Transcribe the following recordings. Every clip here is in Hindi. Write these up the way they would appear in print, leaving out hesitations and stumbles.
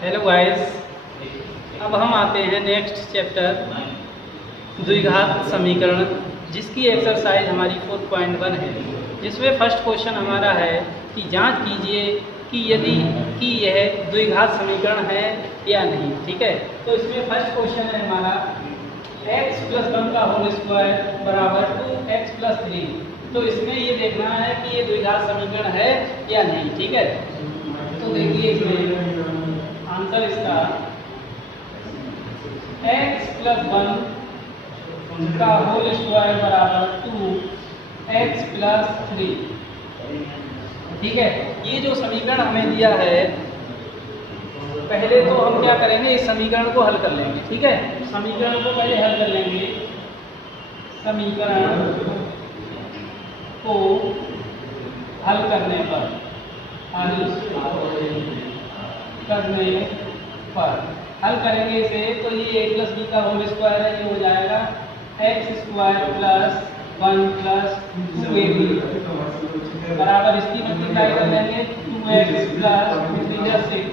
हेलो गाइस, अब हम आते हैं नेक्स्ट चैप्टर द्विघात समीकरण, जिसकी एक्सरसाइज हमारी 4.1 है, जिसमें फर्स्ट क्वेश्चन हमारा है कि जांच कीजिए कि यह द्विघात समीकरण है या नहीं। ठीक है, तो इसमें फर्स्ट क्वेश्चन है हमारा x + 1 का होल स्क्वायर बराबर 2x + 3। तो इसमें ये देखना है कि ये द्विघात समीकरण है या नहीं। ठीक है, तो देखिए इसमें आंसर इसका x + 1 का होल स्क्वायर बराबर 2x + 3। ठीक है, ये जो समीकरण हमें दिया है, पहले तो हम क्या करेंगे, इस समीकरण को हल कर लेंगे। ठीक है, समीकरण को पहले हल कर लेंगे। समीकरण को हल करने पर हल करेंगे इसे, तो ये a + b का होल स्क्वायर है, ये हो जाएगा x² + 1 + 2ab बराबर इसकी मल्टीप्लाई कर लेंगे 2x + 6।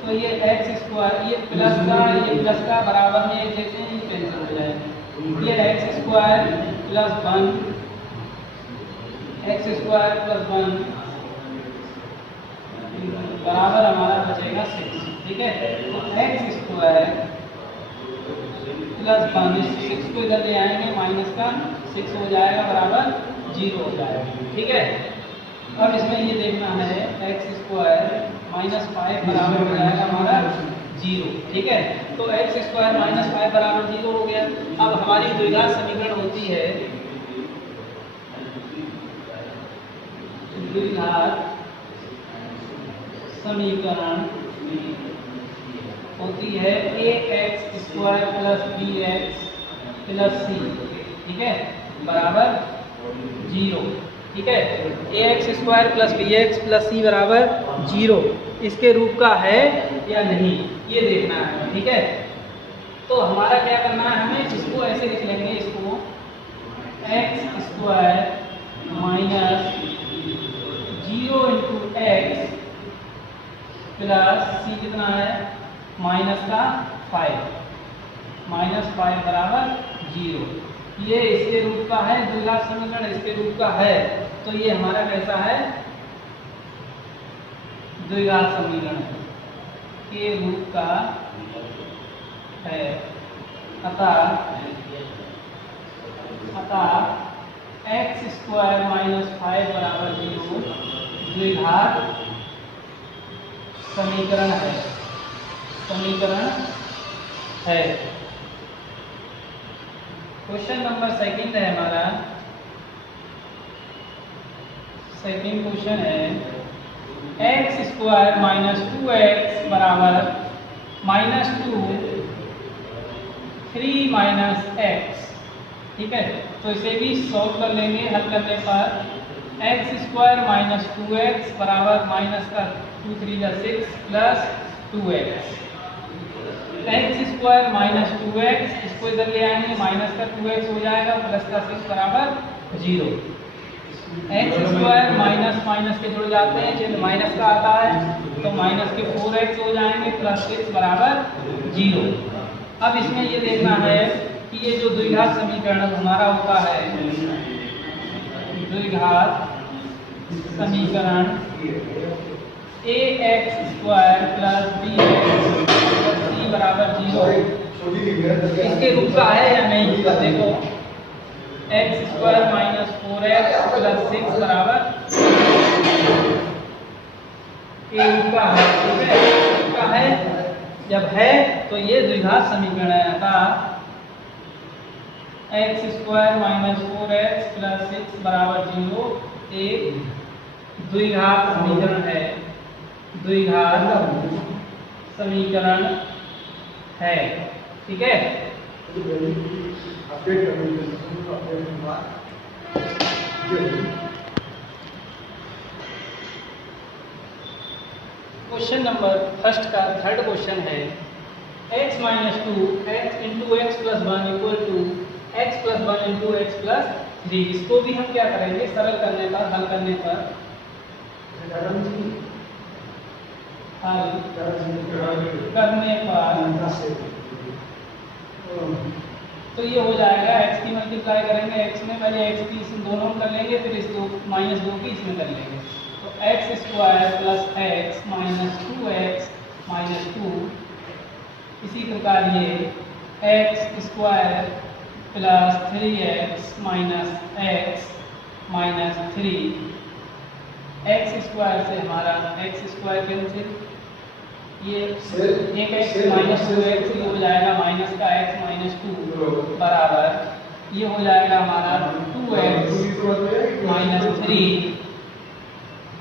तो ये x², ये प्लस का बराबर में एक जैसे ही कैंसिल हो जाएगा। ये x² + 1 बराबर हमारा बचेगा 6। ठीक है, तो x² + 1, 6 को इधर ले आएंगे, माइनस का 6 हो जाएगा बराबर 0 हो जाएगा। ठीक है, अब इसमें ये देखना है x² - 5 बराबर हो जाएगा हमारा 0। ठीक है, तो x² - 5 बराबर 0 हो गया। अब हमारी द्विघात समीकरण होती है, द्विघात समीकरण होती है ax² + bx + c। ठीक है, बराबर 0। ठीक है, ax² + bx + c बराबर 0 इसके रूप का है या नहीं, ये देखना है। ठीक है, तो हमारा क्या करना है, हमें इसको ऐसे लिख लेंगे, इसको x² - 0 × x प्लस c कितना है, -5 बराबर 0। ये इसके रूप का है, द्विघात समीकरण इसके रूप का है, तो ये हमारा कैसा है, द्विघात समीकरण के रूप का है। अतः x² - 5 बराबर 0 द्विघात समीकरण है। क्वेश्चन नंबर सेकंड है हमारा। सेकंड क्वेश्चन है x² - 2x बराबर -2 3 - x। ठीक है, तो इसे भी सॉल्व कर लेंगे। हल करने पर x² - 2x बराबर -2 3 6 + 2x। x² - 2x, इसको इधर ले आएंगे, -2x हो जाएगा, +6 बराबर 0। x² माइनस के जुड़ जाते हैं, जब माइनस का आता है तो -4x हो जाएंगे, +6 बराबर 0। अब इसमें ये देखना है कि ये जो द्विघात समीकरण हमारा होता है, द्विघात समीकरण ax² + bx + c बराबर 0 इसके रूप का है या नहीं। देखो x² - 4x + 6 बराबर के रूप का है। ठीक है, रूप का है, जब है तो ये द्विघात समीकरण है। अतः x² - 4x + 6 बराबर 0 एक द्विघात समीकरण है, द्विघात समीकरण है। ठीक है, क्वेश्चन नंबर फर्स्ट का थर्ड क्वेश्चन है x - 2 x × x + 1 = x + 1 × x + 3। इसको भी हम क्या करेंगे, सरल करने पर, हल करने पर हल करने पर तो ये हो जाएगा x की मल्टीप्लाई करेंगे x में, पहले x की इस दोनों में कर लेंगे, फिर इस -2 की इसमें कर लेंगे। तो x square plus x minus 2x minus 2, इसी प्रकार ये x square plus 3x minus x minus 3, x square से हमारा x स्क्वायर कैंसिल, ये एक x माइनस 2x ये हो जाएगा माइनस का x माइनस 2 बराबर ये हो जाएगा हमारा 2x minus 3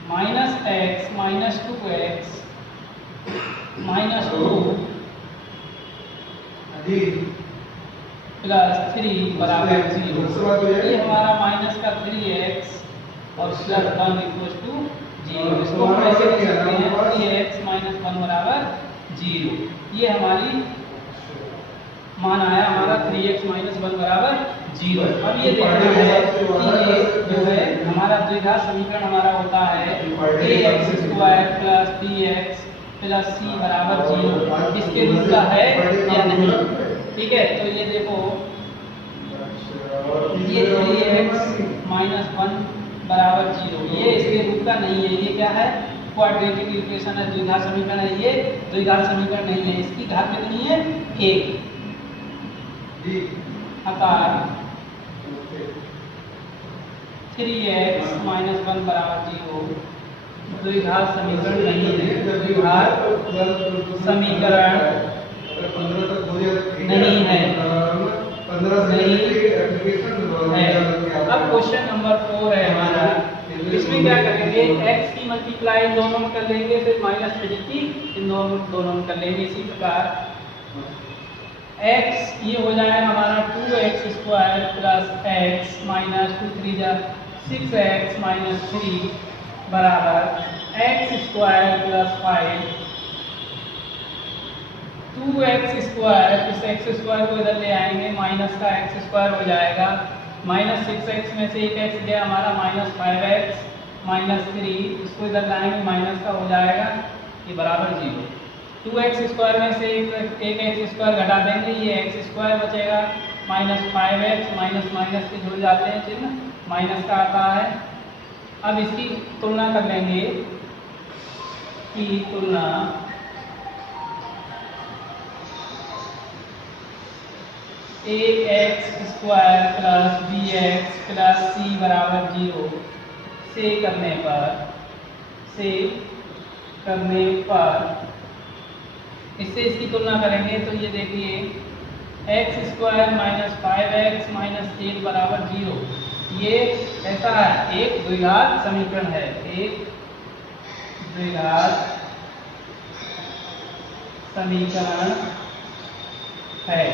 minus x minus 2x minus 2 plus 3 बराबर 0। ये हमारा माइनस का 3x और प्लस 1 इक्वल टू 0। इसको हम ऐसे लिख सकते हैं 3x माइनस 1 बराबर 0। ये हमारी मान आया हमारा 3x माइनस 1 बराबर 0। अब ये देखना है कि ये जो है हमारा द्विघात समीकरण हमारा होता है ax square plus bx plus c बराबर 0, इसके रूप का है या नहीं। ठीक है, तो ये देखो ये 3x माइनस 1 बराबर 0 ये इसके रूप का नहीं है। ये क्या है? क्वाड्रेटिक इक्वेशन है, द्विघात समीकरण है। ये द्विघात समीकरण नहीं है, इसकी घात कितनी है? 1। अतः 3x माइनस 1 बराबर 0 द्विघात समीकरण नहीं है, द्विघात समीकरण नहीं है, नहीं है। अब क्वेश्चन नंबर 4 है हमारा, इसमें क्या करेंगे? x की मल्टीप्लाई इन दोनों में कर लेंगे, फिर माइनस 3 की इन दोनों में कर लेंगे। इसी प्रकार x ये हो जाएगा हमारा 2x square plus x minus 2 3 जा 6x माइनस 3 बराबर x square plus 5 2x square, इस x स्क्वायर को इधर ले आएंगे, माइनस का x स्क्वायर हो जाएगा, माइनस 6x में से एक x गया हमारा माइनस 5x माइनस 3, इसको इधर लाएंगे माइनस का हो जाएगा, ये बराबर 0। 2x स्क्वायर में से एक x स्क्वायर घटा देंगे, ये x स्क्वायर बचेगा, माइनस 5x माइनस माइनस के जुड़ जाते हैं चिन्ह, माइनस का आता है। अब इसकी तुलना कर लेंगे कि तुलना ax square plus bx plus c बराबर 0 से करने पर इससे इसकी तुलना करेंगे तो ये देखिए x square minus 5x minus 1 बराबर 0, ये ऐसा है एक द्विघात समीकरण है, एक द्विघात समीकरण है।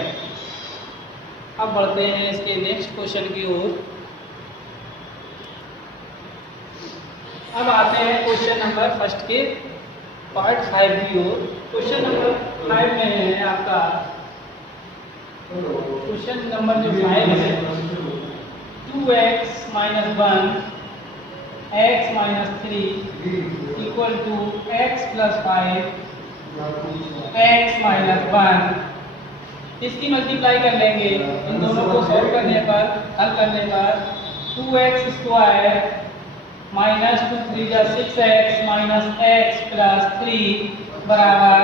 अब बढ़ते हैं इसके नेक्स्ट क्वेश्चन की ओर। अब आते हैं क्वेश्चन नंबर फर्स्ट के पार्ट 5 की ओर। क्वेश्चन नंबर 5 में है आपका, क्वेश्चन नंबर जो 5 है 2x minus 1 x minus 3 equal to x plus 5 x minus 1, इसकी मल्टीप्लाई कर लेंगे। इन दोनों को सॉल्व करने पर, हल करने पर 2x स्क्वायर माइनस 2 3 जा 6x माइनस x प्लस 3 बराबर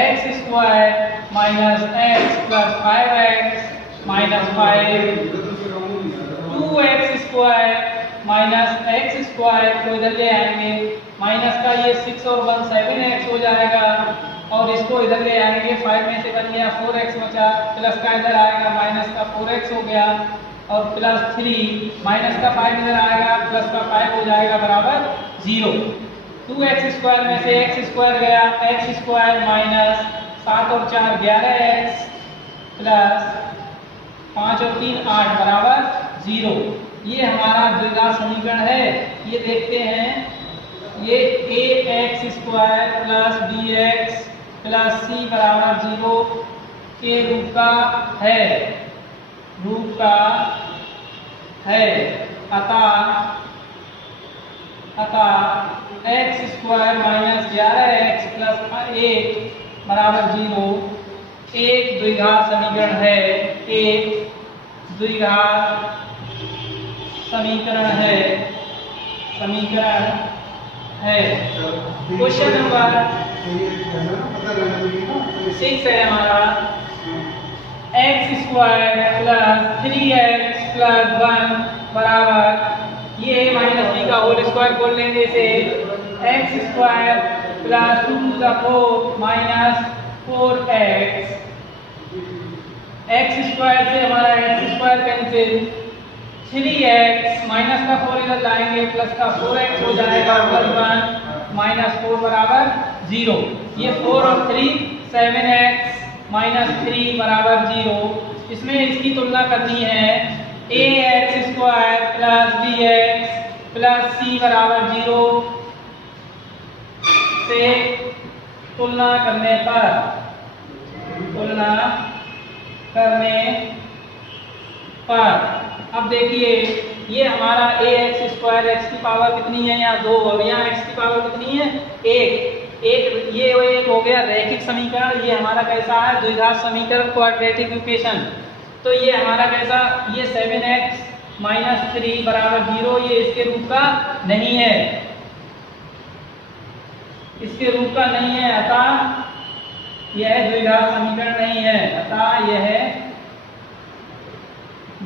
x square minus x plus 5x minus 5, 2x square minus x square को इधर ले आएंगे, माइनस का ये 6 और 1 7x हो जाएगा, और इसको इधर ले आएंगे, 5 में से बन गया 4x बचा, प्लस का इधर आएगा माइनस का 4x हो गया, और प्लस 3 माइनस का 5 इधर आएगा, प्लस का 5 हो जाएगा बराबर 0। 2x स्क्वायर में से x स्क्वायर गया, x स्क्वायर माइनस 7 और 4 11x प्लस 5 और 3 8 बराबर 0। ये हमारा द्विघात समीकरण है। ये देखते हैं, ये ax square plus bx plus c बराबर 0 के रूप का है, अतः x square minus 11x plus 1 बराबर 0 एक द्विघात समीकरण है, एक द्विघात समीकरण है। क्वेश्चन नंबर 6 है हमारा, x square plus 3x plus 1 बराबर, ये माइनस बी का होल स्क्वायर बोल लेंगे इसे, X square plus 2 to the 4 minus 4x। X square से हमारा x square cancel, 3x minus का 4 इधर लाएंगे, प्लस का 4x हो जाएगा, प्लस 1 माइनस 4 बराबर 0। ये 4 और 3 7x माइनस 3 बराबर 0। इसमें इसकी तुलना करनी है, ax square plus bx plus c बराबर 0 से तुलना करने पर अब देखिए ये हमारा ax स्क्वायर x की पावर कितनी है, यहाँ 2 और यहाँ x की पावर कितनी है 1। ये एक हो गया रैखिक समीकरण। ये हमारा कैसा है, द्विघात समीकरण, क्वाड्रेटिक इक्वेशन। तो ये हमारा कैसा, ये 7x माइनस 3 बराबर 0, ये इसके रूप का नहीं है, इसके रूप का नहीं है, अतः यह द्विघात समीकरण नहीं है, अतः यह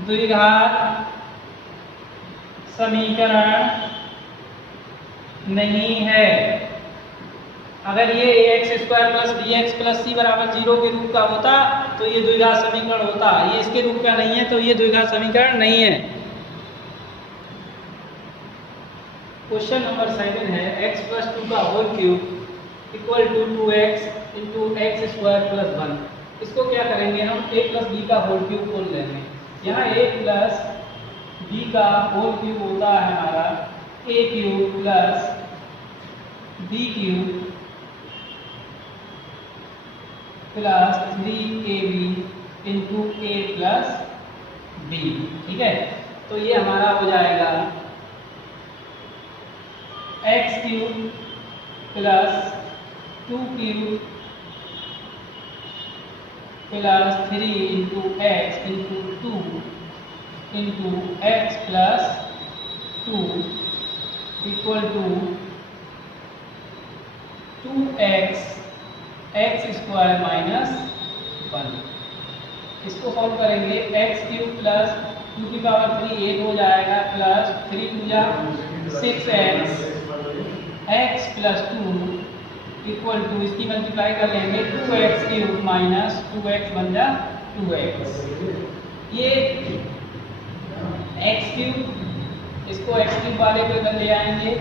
द्विघात समीकरण नहीं है। अगर ये ax square plus bx plus c बराबर 0 के रूप का होता तो ये द्विघात समीकरण होता, ये इसके रूप का नहीं है, तो ये द्विघात समीकरण नहीं है। क्वेश्चन नंबर 7 है, x प्लस 2 का whole cube equal to 2x into X square plus 1। इसको क्या करेंगे हम, a प्लस b का होल क्यूब खोल लेंगे। यहाँ a प्लस b का होल क्यूब होता है हमारा a cube plus b cube plus 3ab into a plus b। ठीक है, तो ये हमारा हो जाएगा x cube plus 2 cube plus 3 into X into 2 into X plus 2 equal to 2x x square minus 1। इसको सॉल्व करेंगे, एक्स क्यूब प्लस 2 की पावर 3 8 हो जाएगा, प्लस 3 टू जा 6x x plus 2 equal to, इसकी मल्टीप्लाई कर लेंगे 2x क्यूब माइनस 2x बन जा 2x। ये x क्यूब, इसको x क्यूब वाले पे कर ले आएंगे,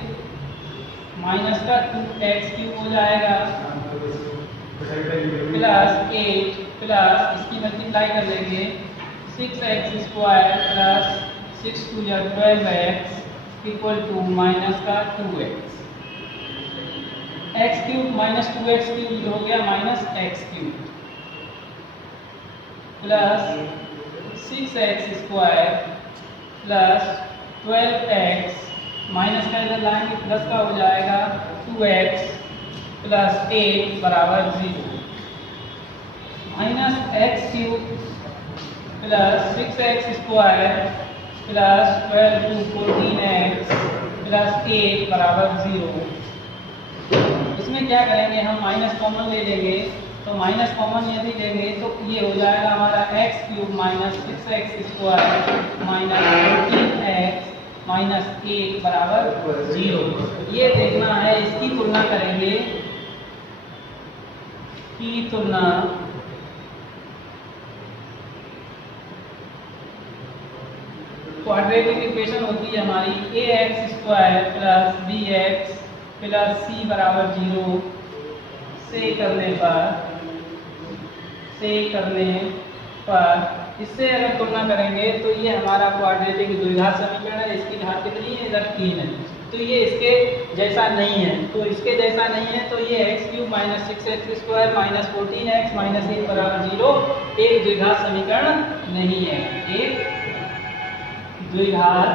माइनस का 2x क्यूब हो जाएगा प्लस 8 प्लस इसकी मल्टीप्लाई कर लेंगे 6x स्क्वायर प्लस 6 टू जा 12x इक्वल टू माइनस का 2x। x cube minus 2x cube हो गया minus x cube plus 6x square plus 12x minus का इधर लाएंगे, प्लस का हो जाएगा 2x प्लस 8 बराबर 0। Minus x cube plus 6x square plus 12 टू 14x प्लस 8 बराबर 0। इसमें क्या करेंगे हम, माइनस कॉमन ले लेंगे, तो माइनस कॉमन यदि लेंगे तो ये हो जाएगा हमारा x cube minus 6x square minus 14x minus 8 बराबर 0। ये देखना है, इसकी तुलना करेंगे, की तुलना क्वाड्रेटिक इक्वेशन होती है हमारी ax square plus bx plus c बराबर 0 से करने पर इससे अगर तुलना करेंगे तो ये हमारा क्वाड्रेटिक द्विघात समीकरण है। इसकी घात कितनी है, इधर 3 है, तो ये इसके जैसा नहीं है। तो इसके जैसा नहीं है तो ये x cube minus 6x square minus 14x minus 8 बराबर 0 एक द्विघात समीकरण नहीं है, एक द्विघात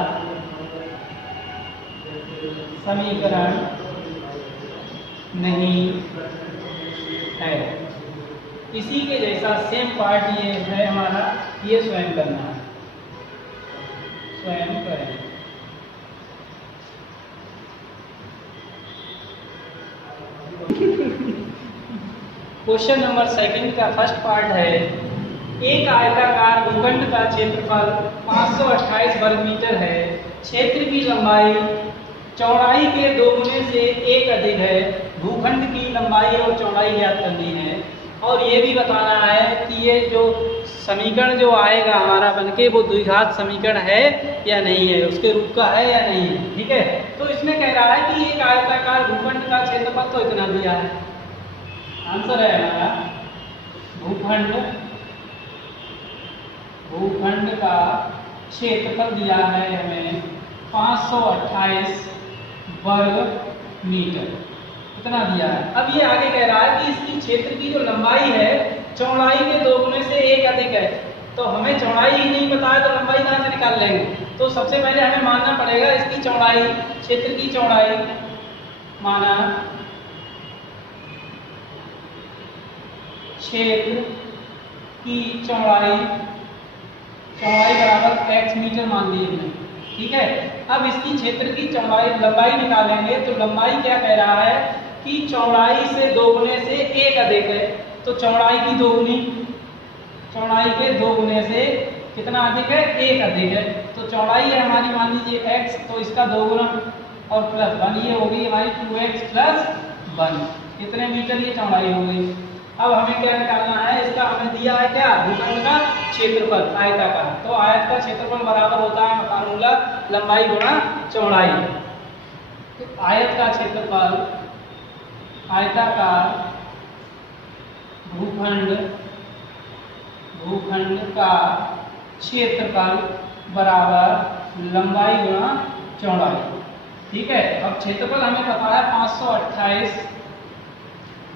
समीकरण नहीं है। इसी के जैसा सेम पार्ट ये है हमारा, ये स्वयं करना है, स्वयं करें। क्वेश्चन नंबर सेकंड का फर्स्ट पार्ट है, एक आयताकार भूखंड का क्षेत्रफल 528 वर्ग मीटर है, क्षेत्र की लंबाई चौड़ाई के 2 गुने से 1 अधिक है, भूखंड की लंबाई और चौड़ाई ज्ञात करनी है। और ये भी बताना है कि ये जो समीकरण जो आएगा हमारा बनके वो द्विघात समीकरण है या नहीं है, उसके रूप का है या नहीं है। ठीक है, तो इसमें कह रहा है कि एक आयताकार भूखंड का क्षेत्रफल तो इतना दिया है, आंसर है हमारा भूखंड का क्षेत्रफल दिया है हमें 528 वर्ग मीटर, इतना दिया है। अब ये आगे कह रहा है कि इसकी क्षेत्र की जो लंबाई है चौड़ाई के 2 गुने से 1 अधिक है, तो हमें चौड़ाई ही नहीं पता है तो लंबाई कहाँ से निकाल लेंगे। तो सबसे पहले हमें मानना पड़ेगा इसकी चौड़ाई, क्षेत्र की चौड़ाई माना क्षेत्र की चौड़ाई बराबर x मीटर मान ली हमने। ठीक है, अब इसकी क्षेत्र की चौड़ाई लंबाई निकालेंगे तो लंबाई क्या कह रहा है कि चौड़ाई से 2 गुने से 1 अधिक है, तो चौड़ाई की 2 गुनी, चौड़ाई के 2 गुने से कितना अधिक है, 1 अधिक है। तो चौड़ाई है हमारी मान लीजिए x, तो इसका 2 गुना और प्लस 1, ये हो गई हमारी 2x प्लस 1, कितने मीटर ये चौड़ाई हो गई। अब हमें क्या निकालना है, इसका हमें दिया है क्या, भूखंड का क्षेत्रफल आयताकार, तो आयत का क्षेत्रफल बराबर होता है फॉर्मूला लंबाई गुणा चौड़ाई। तो आयत का क्षेत्रफल, आयताकार भूखंड का क्षेत्रफल बराबर लंबाई गुणा चौड़ाई। ठीक है, अब क्षेत्रफल हमें पता है 528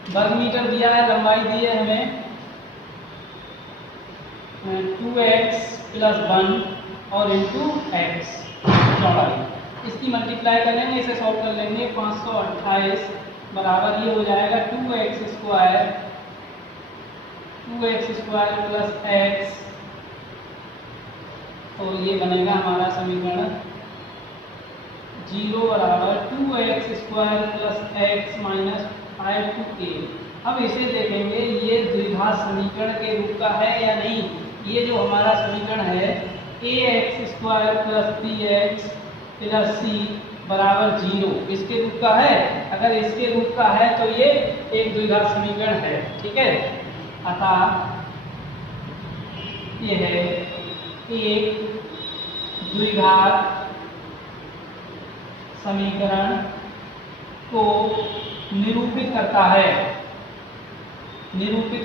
वर्ग मीटर दिया है, लंबाई दी है हमें 2x प्लस 1 और इंटू x चौड़ाई, इसकी मल्टीप्लाई करेंगे, इसे सॉल्व कर लेंगे। 528 बराबर ये हो जाएगा 2x स्क्वायर प्लस x, तो ये बनेगा हमारा समीकरण 0 बराबर 2x square plus x minus 5a। अब इसे देखेंगे ये द्विघात समीकरण के रूप का है या नहीं। ये जो हमारा समीकरण है ax square plus 3x plus c बराबर 0, इसके रूप का है। अगर इसके रूप का है तो ये एक द्विघात समीकरण है। ठीक है, अतः ये है एक द्विघात समीकरण को निरूपित करता है, निरूपित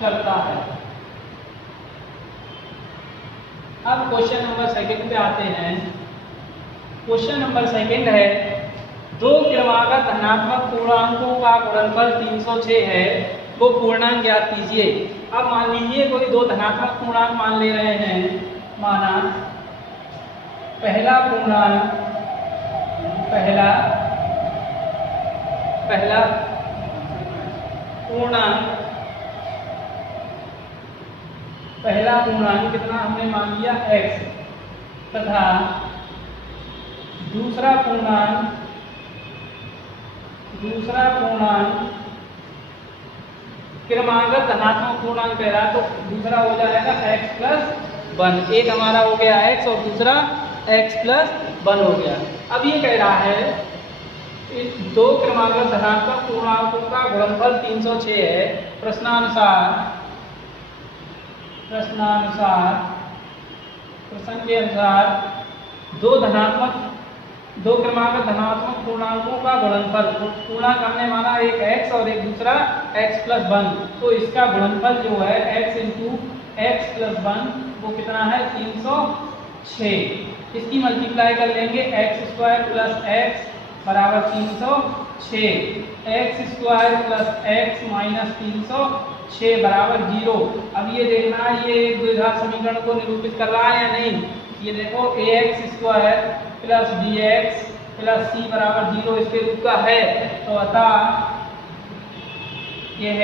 करता है। अब क्वेश्चन नंबर सेकंड पे आते हैं। क्वेश्चन नंबर सेकंड है, दो क्रमागत धनात्मक पूर्णांकों का गुणनफल 306 है, वो पूर्णांक ज्ञात कीजिए। अब मान लीजिए कोई दो धनात्मक पूर्णांक मान ले रहे हैं, माना पहला पूर्णांक कितना हमने मान लिया x, तथा दूसरा पूर्णांक क्रमागत धनात्मक पूर्णांक कह रहा है, तो दूसरा हो जाएगा x प्लस 1। एक हमारा हो गया x और दूसरा x प्लस 1 हो गया। अब ये कह रहा है दो क्रमागत धनात्मक पूर्णांकों का गुणनफल 306 है। प्रश्न के अनुसार दो क्रमागत धनात्मक पूर्णांकों का गुणनफल, पूर्णांक हमने माना एक x और एक दूसरा x प्लस 1, तो इसका गुणनफल जो है x इंटू x प्लस 1 वो कितना है 306। इसकी मल्टीप्लाई कर लेंगे, x स्क्वायर प्लस x बराबर 306, x square plus x minus 306 बराबर 0। अब ये देखना है ये एक द्विघात समीकरण को निरूपित कर रहा है या नहीं। ये देखो ax square plus bx plus c बराबर 0 इसके रूप का है, तो अतः यह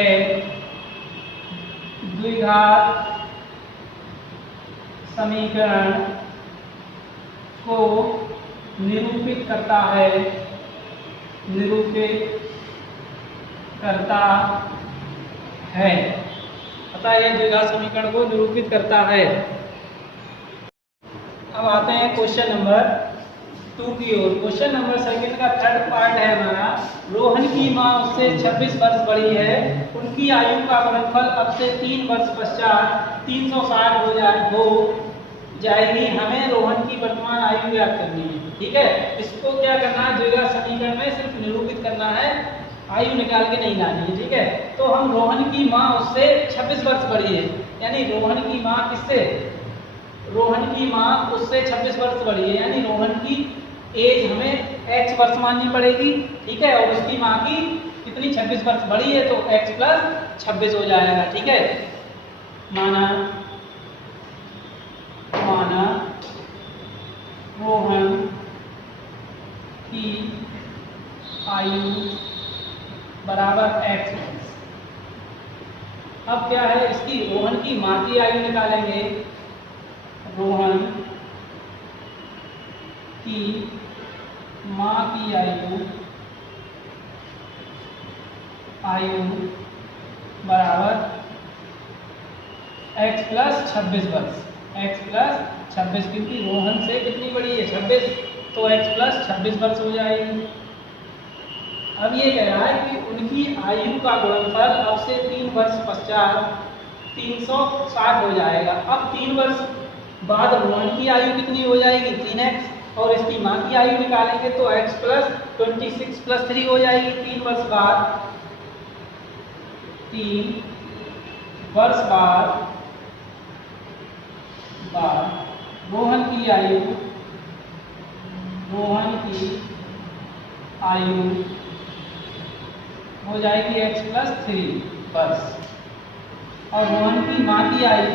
द्विघात समीकरण को निरूपित करता है, अतः यह द्विघात समीकरण को निरूपित करता है। अब आते हैं क्वेश्चन नंबर 2 की ओर। क्वेश्चन नंबर 2 का थर्ड पार्ट है हमारा, रोहन की माँ उससे 26 वर्ष बड़ी है, उनकी आयु का गुणनफल अब से 3 वर्ष पश्चात 360 हो जाएगी। हमें रोहन की वर्तमान आयु ज्ञात करनी है। ठीक है, इसको क्या करना है, द्विघात समीकरण में सिर्फ निरूपित करना है, आयु निकाल के नहीं लानी है। ठीक है, तो हम रोहन की माँ उससे 26 वर्ष बड़ी है, यानी रोहन की माँ किससे, रोहन की माँ उससे 26 वर्ष बड़ी है, यानी रोहन की एज हमें x वर्ष माननी पड़ेगी। ठीक है, और उसकी माँ की कितनी 26 वर्ष बड़ी है, तो x प्लस 26 हो जाएगा। ठीक है, माना रोहन की आयु बराबर x। अब क्या है, इसकी रोहन की माँ की आयु निकालेंगे, रोहन की माँ की आयु बराबर x प्लस 26 वर्ष। x प्लस 26 क्योंकि रोहन से कितनी बड़ी है, 26, तो x प्लस 26 वर्ष हो जाएगी। अब ये कह रहा है कि उनकी आयु का गुणनफल अब से 3 वर्ष पश्चात 360 हो जाएगा। अब 3 वर्ष बाद रोहन की आयु कितनी हो जाएगी, 3x, और इसकी माँ की आयु निकालेंगे तो x प्लस 26 प्लस 3 हो जाएगी। 3 वर्ष बाद रोहन की आयु हो जाएगी x प्लस 3 वर्ष, और रोहन की माँ की आयु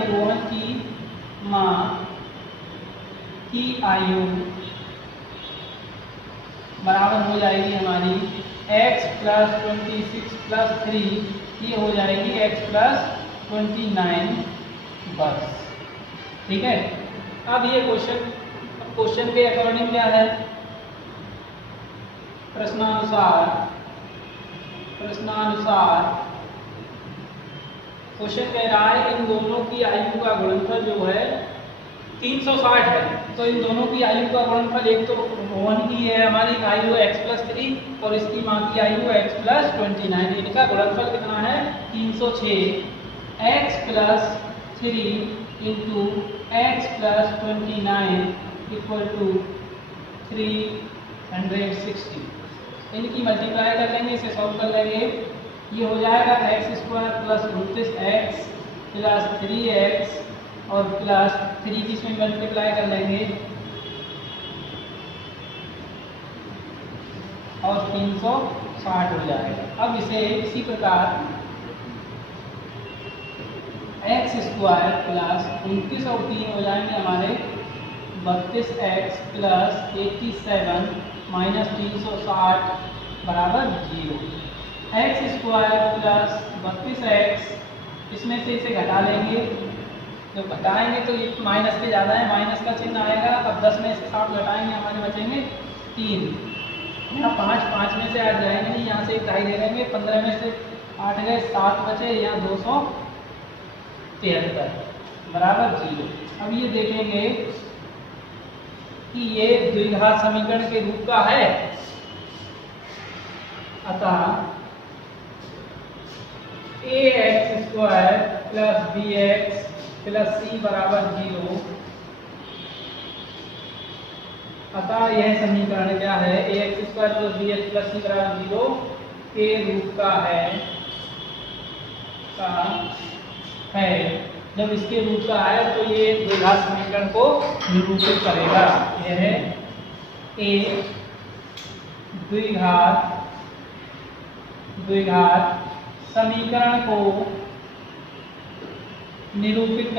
बराबर हो जाएगी हमारी x प्लस 26 प्लस 3, ये हो जाएगी x प्लस 29 वर्ष। ठीक है, अब ये क्वेश्चन के अकॉर्डिंग क्या है, प्रश्नानुसार क्वेश्चन कह रहा है इन दोनों की आयु का गुणनफल जो है 360 है, तो इन दोनों की आयु का गुणनफल, एक तो रोहन की है हमारी आयु x प्लस 3 और इसकी माँ की आयु x प्लस 29, इनका गुणनफल कितना है 306। x plus 3 into x plus 29 equal to 360। इनकी मल्टीप्लाई कर लेंगे, इसे सॉल्व कर लेंगे, ये हो जाएगा x square plus 29x plus 3x और प्लस 3 की इसमें मल्टीप्लाई कर लेंगे और 360 हो जाएगा। अब इसे इसी प्रकार x स्क्वायर प्लस 29 और 3 हो जाएंगे हमारे 32x प्लस 87 माइनस 360 बराबर 0। x स्क्वायर प्लस 32x, इसमें से इसे घटा लेंगे, जब घटाएंगे तो ये माइनस के ज़्यादा है, माइनस का चिन्ह आएगा। अब 10 में से 7 घटाएंगे, हमारे बचेंगे 3, यहाँ 5 में से 8 जाएंगे नहीं, यहाँ से 1 ढाई दे देंगे, 15 में से 8 गए, 7 बचे, यहाँ 273 बराबर 0। अब ये देखेंगे कि ये द्विघात समीकरण के रूप का है, अतः ax square plus bx plus c बराबर 0, अतः यह समीकरण क्या है, ax square plus bx plus c बराबर 0 के रूप का है। जब इसके रूप का है तो ये द्विघात समीकरण को निरूपित करेगा। यह एक द्विघात समीकरण को निरूपित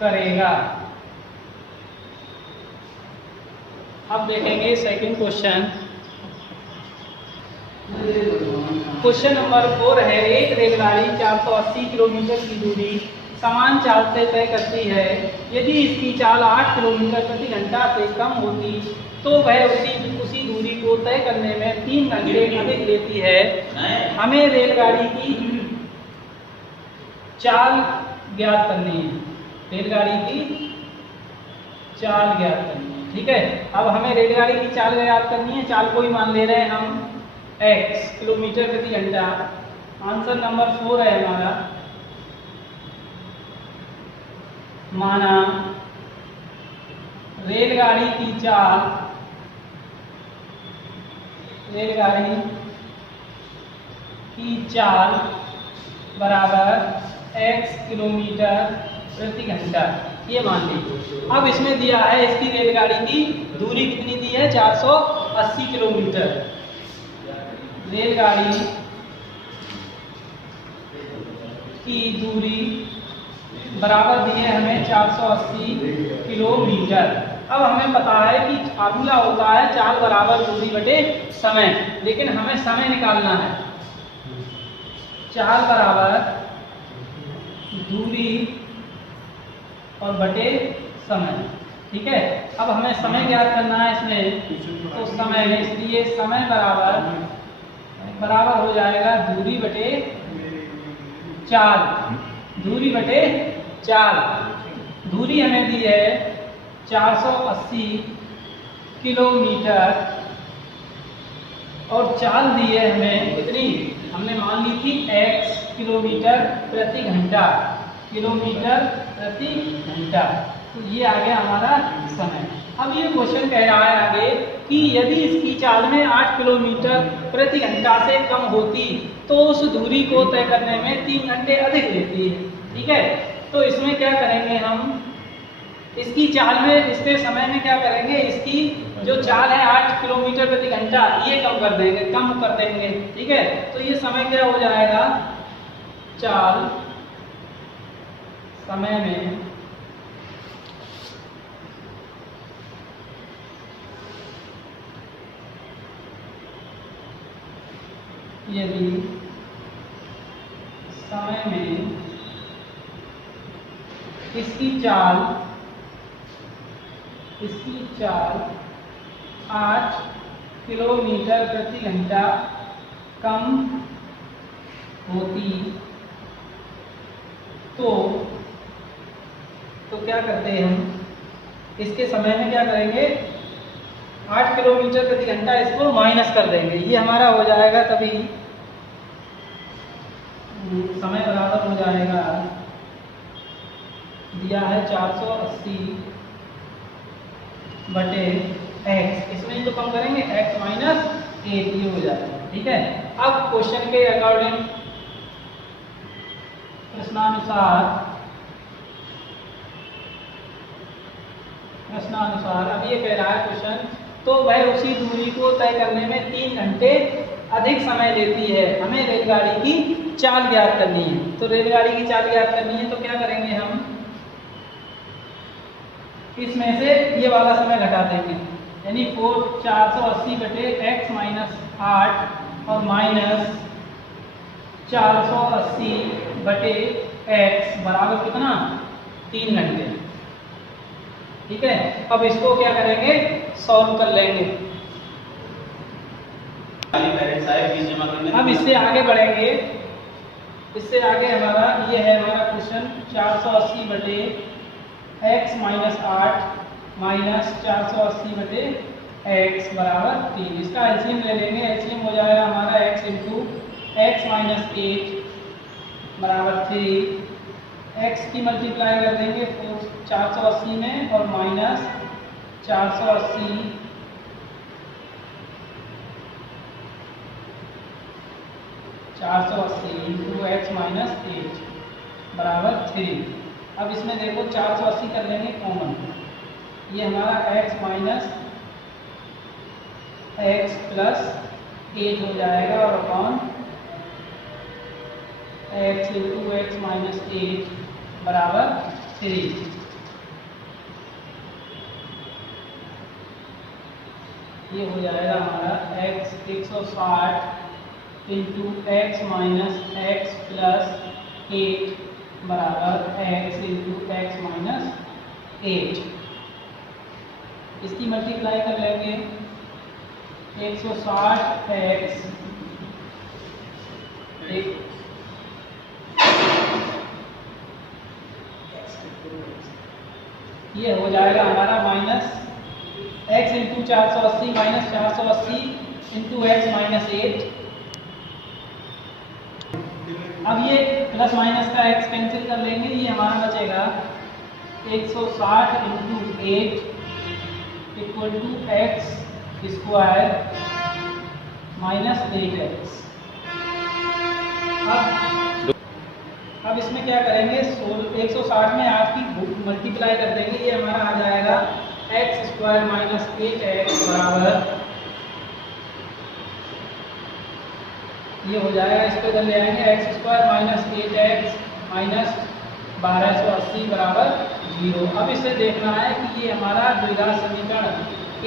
करेगा। अब देखेंगे सेकंड क्वेश्चन। क्वेश्चन नंबर 4 है, एक रेलगाड़ी 480 किलोमीटर की दूरी समान चाल से तय करती है। यदि इसकी चाल 8 किलोमीटर प्रति घंटा से कम होती तो वह उसी दूरी को तय करने में 3 घंटे अधिक लेती है। हमें रेलगाड़ी की चाल ज्ञात करनी है। रेलगाड़ी की चाल ज्ञात करनी है, ठीक है। अब हमें रेलगाड़ी की चाल ज्ञात करनी है। चाल को ही मान ले रहे हैं हम x किलोमीटर प्रति घंटा। आंसर नंबर 4 है हमारा। माना रेलगाड़ी की चाल बराबर x किलोमीटर प्रति घंटा, ये मान लीजिए। अब इसमें दिया है इसकी रेलगाड़ी की दूरी कितनी दी है, 480 किलोमीटर। रेलगाड़ी की दूरी बराबर दी है हमें 480 किलोमीटर। अब हमें पता है कि फार्मूला होता है चाल बराबर दूरी बटे समय, लेकिन हमें समय निकालना है। चाल बराबर दूरी और बटे समय, ठीक है। अब हमें समय ज्ञात करना है इसमें, तो समय है, इसलिए समय बराबर हो जाएगा दूरी बटे चाल। दूरी बटे चाल, दूरी हमें दी है 480 किलोमीटर और चाल दी है हमें कितनी, हमने मान ली थी x किलोमीटर प्रति घंटा। किलोमीटर प्रति घंटा, तो ये आ गया हमारा समय। अब ये क्वेश्चन कह रहा है आगे कि यदि इसकी चाल में 8 किलोमीटर प्रति घंटा से कम होती तो उस दूरी को तय करने में 3 घंटे अधिक लेती है, ठीक है। तो इसमें क्या करेंगे हम, इसकी चाल में, इसके समय में क्या करेंगे, इसकी जो चाल है 8 किलोमीटर प्रति घंटा, ये कम कर देंगे, ठीक है। तो ये समय क्या हो जाएगा, चाल समय में यदि समय में इसकी चाल 8 किलोमीटर प्रति घंटा कम होती तो क्या करते हैं हम, इसके समय में क्या करेंगे, 8 किलोमीटर प्रति घंटा इसको माइनस कर देंगे, ये हमारा हो जाएगा, तभी समय बराबर हो जाएगा, दिया है 480 बटे x, इसमें तो कम करेंगे x माइनस 8, ये हो जाएगा, ठीक है। अब क्वेश्चन के अकॉर्डिंग प्रश्नानुसार अब ये कह रहा है क्वेश्चन, तो वह उसी दूरी को तय करने में 3 घंटे अधिक समय लेती है। हमें रेलगाड़ी की चाल ज्ञात करनी है। तो रेलगाड़ी की चाल ज्ञात करनी है तो क्या करेंगे हम, इसमें से ये वाला समय घटा देंगे, यानी 480 बटे x माइनस 8 और माइनस 480 बटे x बराबर कितना, 3 घंटे, ठीक है। अब इसको क्या करेंगे, सॉल्व कर लेंगे। अब इससे आगे बढ़ेंगे, इससे आगे हमारा ये है हमारा क्वेश्चन 480 बटे x माइनस 8 माइनस 480 बटे x बराबर 3। इसका एलसीएम ले लेंगे, एलसीएम हो जाएगा हमारा x इंटू x माइनस 8 बराबर 3, x की मल्टीप्लाई कर देंगे 480 में और माइनस 480 इंटू x माइनस 8 बराबर 3। अब इसमें देखो 480 कर लेंगे कॉमन, ये हमारा x माइनस x प्लस 8 हो जाएगा और upon x into x minus 8 बराबर 3। ये हो जाएगा हमारा x 160 into x minus x plus 8 बराबर x इंटू एक्स माइनस 8। इसकी मल्टीप्लाई कर लेंगे 160x ये हो जाएगा हमारा minus x into 480 minus 480 into x minus 8। अब ये प्लस माइनस का x कैंसिल कर लेंगे, ये हमारा बचेगा 160 into 8 equal to x square minus 8x। अब इसमें क्या करेंगे, 160 में 8 की मल्टीप्लाई कर देंगे, ये हमारा आ जाएगा एक्स स्क्वायर माइनस 8x बराबर, ये हो जाएगा, इसको इधर ले आएंगे x square minus 8x minus 1280 बराबर 0। अब इसे देखना है कि ये हमारा द्विघात समीकरण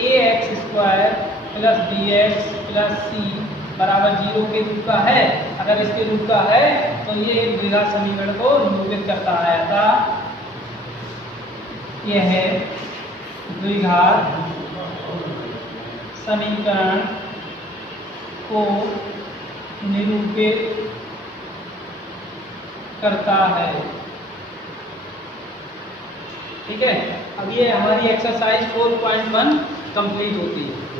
ax square plus bx plus c बराबर 0 के रूप का है। अगर इसके रूप का है तो ये द्विघात समीकरण को निरूपित करता है, अतः यह है द्विघात समीकरण को निरूपित करता है। ठीक है, अब ये हमारी एक्सरसाइज 4.1 कंप्लीट होती है।